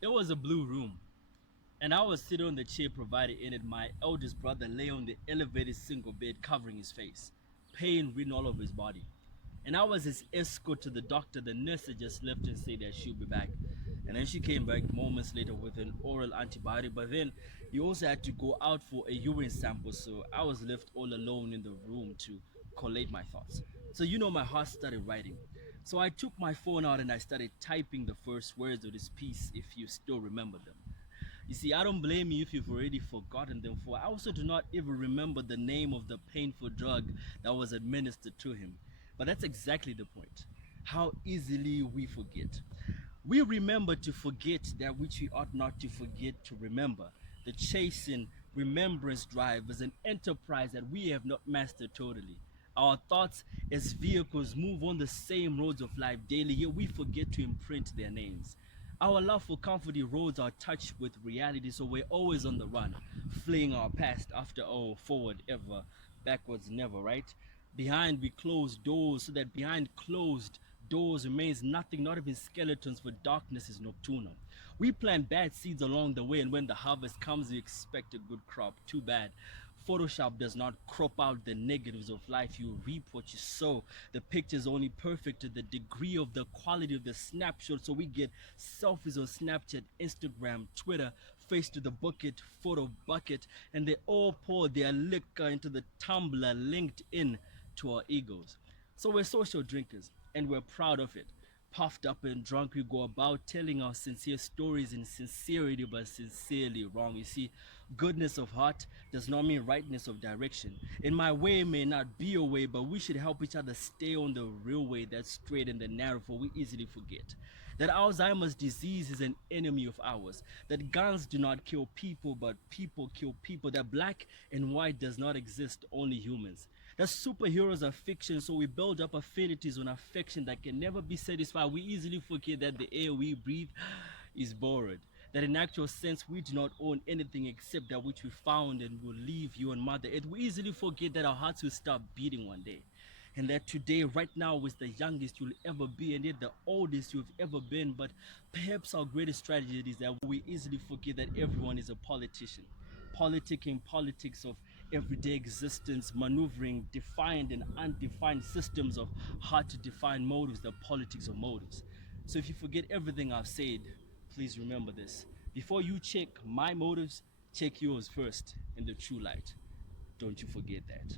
There was a blue room, and I was sitting on the chair provided in it. My eldest brother lay on the elevated single bed, covering his face, pain written all over his body. And I was his escort to the doctor. The nurse had just left and said that she'll be back. And then she came back moments later with an oral antibiotic. But then he also had to go out for a urine sample, so I was left all alone in the room to collate my thoughts. So my heart started writing. So I took my phone out and I started typing the first words of this piece, if you still remember them. You see, I don't blame you if you've already forgotten them, for I also do not even remember the name of the painful drug that was administered to him. But that's exactly the point. How easily we forget. We remember to forget that which we ought not to forget to remember. The chasing remembrance drive is an enterprise that we have not mastered totally. Our thoughts as vehicles move on the same roads of life daily, yet we forget to imprint their names. Our love for comfortable roads are touched with reality, so we're always on the run, fleeing our past after all, forward ever, backwards never, right? Behind we close doors, so that behind closed doors remains nothing, not even skeletons, for darkness is nocturnal. We plant bad seeds along the way, and when the harvest comes, we expect a good crop. Too bad. Photoshop does not crop out the negatives of life. You reap what you sow. The picture is only perfect to the degree of the quality of the snapshot. So we get selfies on Snapchat, Instagram, Twitter, face to the bucket, photo bucket, and they all pour their liquor into the tumbler linked in to our egos. So we're social drinkers, and we're proud of it. Puffed up and drunk, we go about telling our sincere stories in sincerity, but sincerely wrong. You see, goodness of heart does not mean rightness of direction. In my way may not be a way, but we should help each other stay on the real way that's straight and the narrow, for we easily forget that Alzheimer's disease is an enemy of ours, that guns do not kill people, but people kill people, that black and white does not exist, only humans, that superheroes are fiction, so we build up affinities on affection that can never be satisfied. We easily forget that the air we breathe is borrowed, that in actual sense we do not own anything except that which we found and will leave you and mother earth. We easily forget that our hearts will stop beating one day, and that today, right now, is the youngest you'll ever be, and yet the oldest you've ever been. But perhaps our greatest tragedy is that we easily forget that everyone is a politician, politicking politics of everyday existence, maneuvering defined and undefined systems of hard to define motives, the politics of motives. So if you forget everything I've said, please remember this. Before you check my motives, check yours first in the true light. Don't you forget that.